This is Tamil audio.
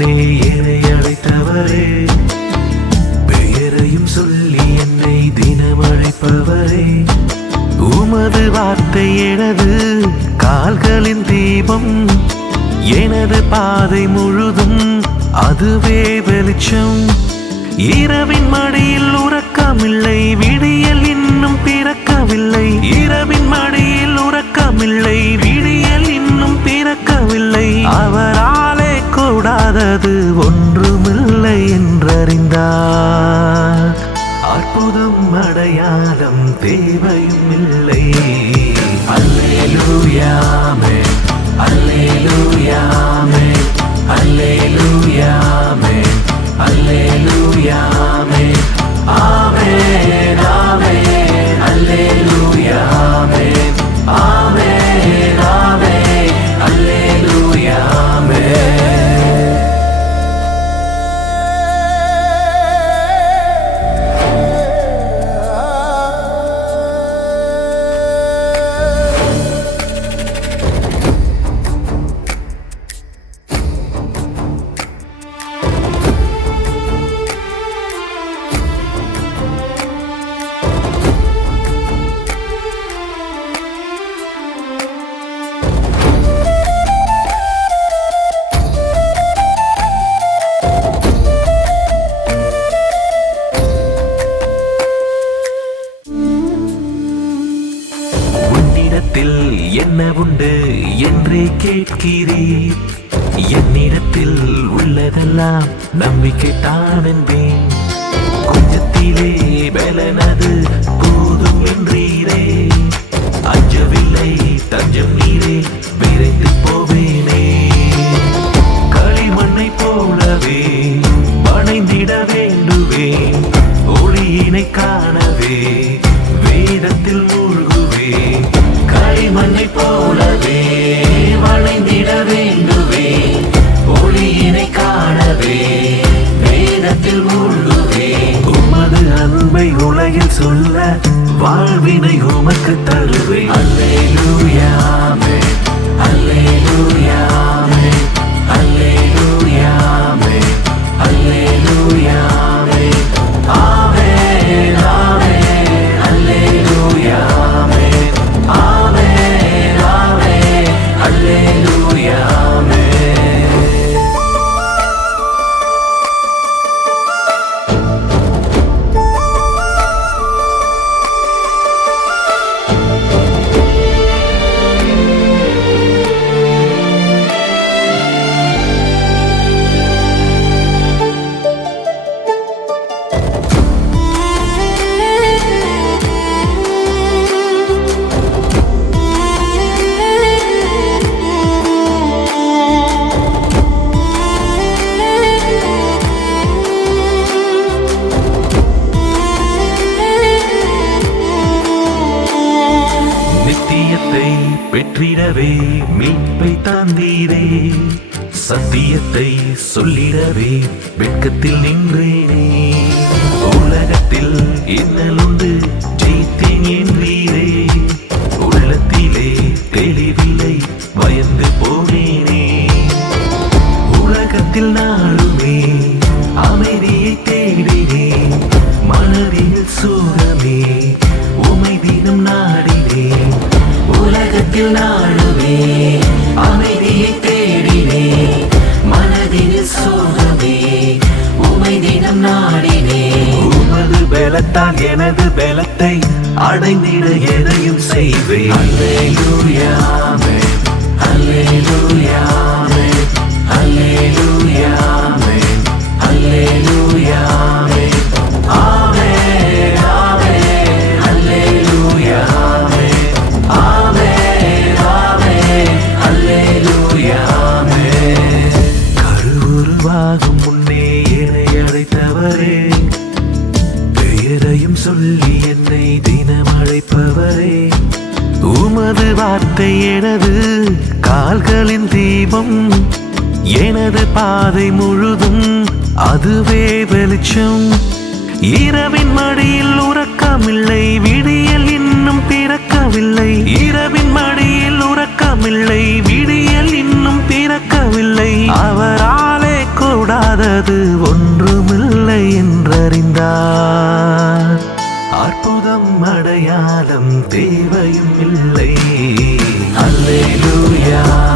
முன்னே என்னை அழைத்தவரே, பெயரையும் சொல்லி என்னை தினம் அழைப்பவரே, உமது வார்த்தை எனது கால்களின் தீபம், எனது பாதை முழுதும் அதுவே வெளிச்சம். இரவின் மடியில் உறக்கமில்லை, விடியல் இன்னும் பிறக்கவில்லை. இரவின் மடியில் உறக்கமில்லை, விடியல் இன்னும் பிறக்கவில்லை. அவராலே கூடாதது ஒன்றுமில்லை என்றறிந்தார். அற்புதம் அடையாளம் தேவையும் இல்லை. அல்லேலூயா ஆமென், அல்லேலூயா ஆமென், அல்லேலூயா ஆமென், அல்லேலூயா ஆமென், ஆமென் ஆமென், அல்லேலூயா ஆமென், ஆமென் ஆமென், அல்லேலூயா ஆமென். என்ன உண்டு என்றே கேட்கிறீர், என்னிடத்தில் உள்ளதெல்லாம் நம்பிக்கை தான் என்பேன். கொஞ்சத்திலே பலனது போதும் என்றீரே, அஞ்சவில்லை தஞ்சம் நீரே, விரைந்து போவேனே. களிமண்ணை போலவே வணைந்திட வேண்டுவேன், ஒளியினை காணவே வேதத்தில் மூழ்குவேன். களிமண்ணை போலவே வளைந்திட வேண்டுவேன், ஒளியினை காணவே வேதத்தில் மூழ்குவேன். உமது அன்பை உலகில் சொல்ல வாழ்வினை உமக்கு தருவேன். அல்லேலூயா ஆமென், அல்லேலூயா ஆமென், அல்லேலூயா ஆமென், அல்லேலூயா ஆமென், ஆமென் ஆமென், அல்லேலூயா ஆமென், ஆமென் ஆமென், அல்லேலூயா ஆமென். பெற்றிடவே மீட்பை தந்தீரே, சத்தியத்தை சொல்லிடவே வெட்கத்தில் நின்றேனே. உலகத்தில் இன்னலுண்டு ஜெயித்தேன் என்றீரே, உள்ளத்திலே தெளிவில்லை பயந்து போனேனே. உலகத்தில் நாளுமே அமைதியை தேடினேன், மனதில் சூரமே உமை தினம் நாடினேன். உலகத்தில் நாளுமே அமைதியை தேடினேன், மனதில் சோகமே உமை தினம் நாடினேன். உமது பலத்தால் எனது பலத்தை அடைந்திட எதையும் செய்வேன். அல்லேலூயா ஆமென், அல்லேலூயா ஆமென், அல்லேலூயா ஆமென், அல்லேலூயா ஆமென், ஆமென் ஆமென், அல்லேலூயா ஆமென், ஆமென் ஆமென், அல்லேலூயா ஆமென். கருவுருவாகும் முன்னே என்னை அழைத்தவரே, பெயரையும் சொல்லி என்னை தினம் அழைப்பவரே, உமது வார்த்தை எனது கால்களின் தீபம், எனது பாதை முழுதும் அதுவே வெளிச்சம். இரவின் மடியில் உறக்கமில்லை, விடியல் இன்னும் பிறக்கவில்லை. இரவின் மடியில் உறக்கமில்லை, விடியல் இன்னும் பிறக்கவில்லை. அவராலே கூடாதது ஒன்றுமில்லை என்றறிந்தார். அற்புதம் அடையாளம் தேவையும் இல்லை. அல்லேலூயா.